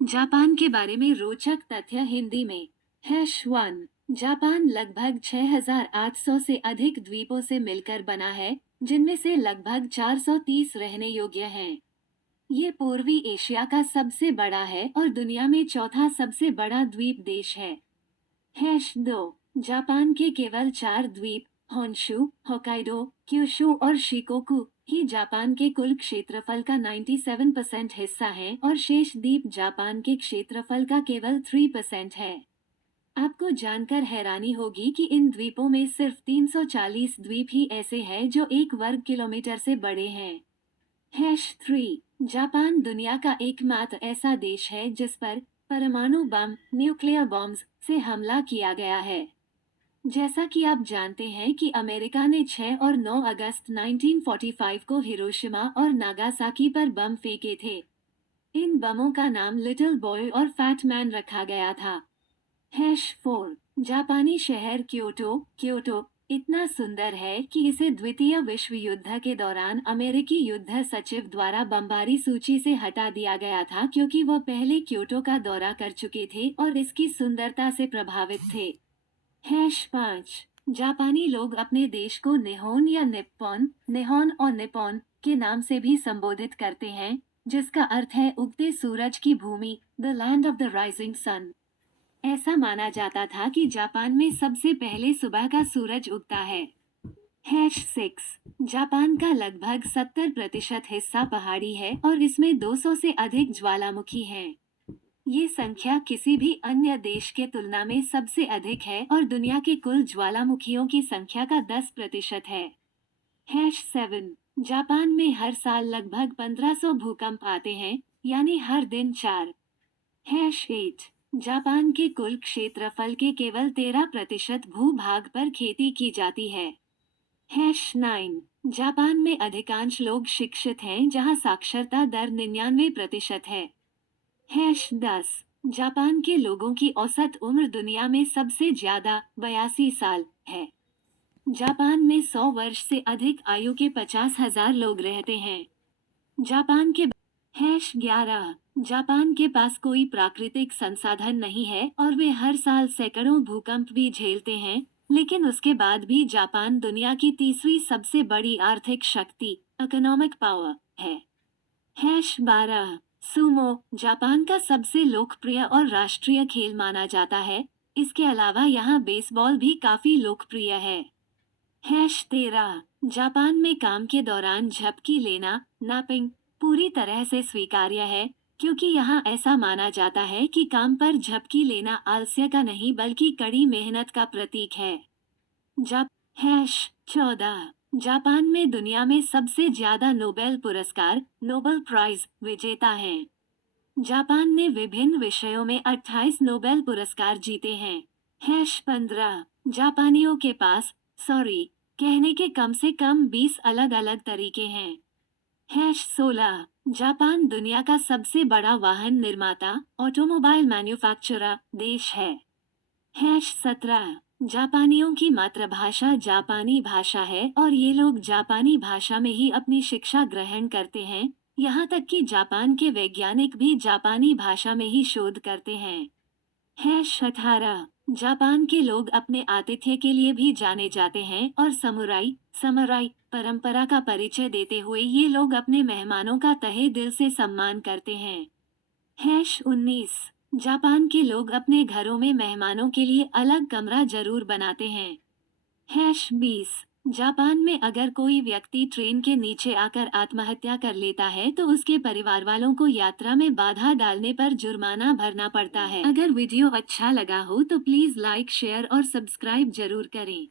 Japan के बारे में रोचक तथ्य हिंदी में। #1। जापान लगभग 6,800 से अधिक द्वीपों से मिलकर बना है, जिनमें से लगभग 430 रहने योग्य हैं। ये पूर्वी एशिया का सबसे बड़ा है और दुनिया में चौथा सबसे बड़ा द्वीप देश है। #2। जापान के केवल 4 द्वीप होन्शु, होकाइडो, क्यूशु और शिकोकु ही जापान के कुल क्षेत्रफल का 97% हिस्सा हैं और शेष द्वीप जापान के क्षेत्रफल का केवल 3% है। आपको जानकर हैरानी होगी कि इन द्वीपों में सिर्फ 340 द्वीप ही ऐसे हैं जो 1 वर्ग किलोमीटर से बड़े हैं। #3। जापान दुनिया का एकमात्र ऐसा देश है जिस पर परमाणु बम न्यूक्लियर बॉम्ब्स से हमला किया गया है। जैसा कि आप जानते हैं कि अमेरिका ने 6 और 9 अगस्त 1945 को हिरोशिमा और नागासाकी पर बम फेंके थे। इन बमों का नाम लिटिल बॉय और फैट मैन रखा गया था। #4। जापानी शहर क्योटो क्योटो इतना सुंदर है कि इसे द्वितीय विश्व युद्ध के दौरान अमेरिकी युद्ध सचिव द्वारा बमबारी सूची से हटा दिया गया था क्योंकि वह पहले क्योटो का दौरा कर चुके थे और इसकी सुंदरता से प्रभावित थे। #5। जापानी लोग अपने देश को निहोन या निप्पॉन, निहोन और निप्पॉन के नाम से भी संबोधित करते हैं, जिसका अर्थ है उगते सूरज की भूमि, the land of the rising sun. ऐसा माना जाता था कि जापान में सबसे पहले सुबह का सूरज उगता है। #6। जापान का लगभग 70% हिस्सा पहाड़ी है और इसमें 200 से अधिक ज्वालामुखी हैं। ये संख्या किसी भी अन्य देश के तुलना में सबसे अधिक है और दुनिया के कुल ज्वालामुखियों की संख्या का 10% है। #7। जापान में हर साल लगभग 1500 भूकंप आते हैं, यानी हर दिन 4। #8। जापान के कुल क्षेत्रफल के केवल 13% भूभाग पर खेती की जाती है। #9। जापान में अधिकांश लोग शिक्षित हैं, जहां साक्षरता दर 99% है। #10। जापान के लोगों की औसत उम्र दुनिया में सबसे ज्यादा 82 साल है। जापान में 100 वर्ष से अधिक आयु के 50,000 लोग रहते हैं। जापान के #11। जापान के पास कोई प्राकृतिक संसाधन नहीं है और वे हर साल सैकड़ों भूकंप भी झेलते हैं, लेकिन उसके बाद भी जापान दुनिया की तीसरी सबसे बड़ी आर्थिक शक्ति इकोनॉमिक पावर है। #12। सुमो जापान का सबसे लोकप्रिय और राष्ट्रीय खेल माना जाता है। इसके अलावा यहाँ बेसबॉल भी काफी लोकप्रिय है। #13। जापान में काम के दौरान झपकी लेना नैपिंग पूरी तरह से स्वीकार्य है, क्योंकि यहाँ ऐसा माना जाता है कि काम पर झपकी लेना आलस्य का नहीं बल्कि कड़ी मेहनत का प्रतीक है। जाप #14। जापान में दुनिया में सबसे ज्यादा नोबेल पुरस्कार नोबेल प्राइज विजेता हैं। जापान ने विभिन्न विषयों में 28 नोबेल पुरस्कार जीते हैं। #15। जापानियों के पास सॉरी कहने के कम से कम 20 अलग अलग तरीके हैं। #16। जापान दुनिया का सबसे बड़ा वाहन निर्माता ऑटोमोबाइल मैन्युफैक्चरर देश है। #17। जापानियों की मातृभाषा जापानी भाषा है और ये लोग जापानी भाषा में ही अपनी शिक्षा ग्रहण करते हैं, यहाँ तक कि जापान के वैज्ञानिक भी जापानी भाषा में ही शोध करते हैं। #18। जापान के लोग अपने आतिथ्य के लिए भी जाने जाते हैं और समुराई समराई परंपरा का परिचय देते हुए ये लोग अपने मेहमानों का तहे दिल से सम्मान करते हैं। #19। जापान के लोग अपने घरों में मेहमानों के लिए अलग कमरा जरूर बनाते हैं। #20। जापान में अगर कोई व्यक्ति ट्रेन के नीचे आकर आत्महत्या कर लेता है तो उसके परिवार वालों को यात्रा में बाधा डालने पर जुर्माना भरना पड़ता है। अगर वीडियो अच्छा लगा हो तो प्लीज लाइक शेयर और सब्सक्राइब जरूर करें।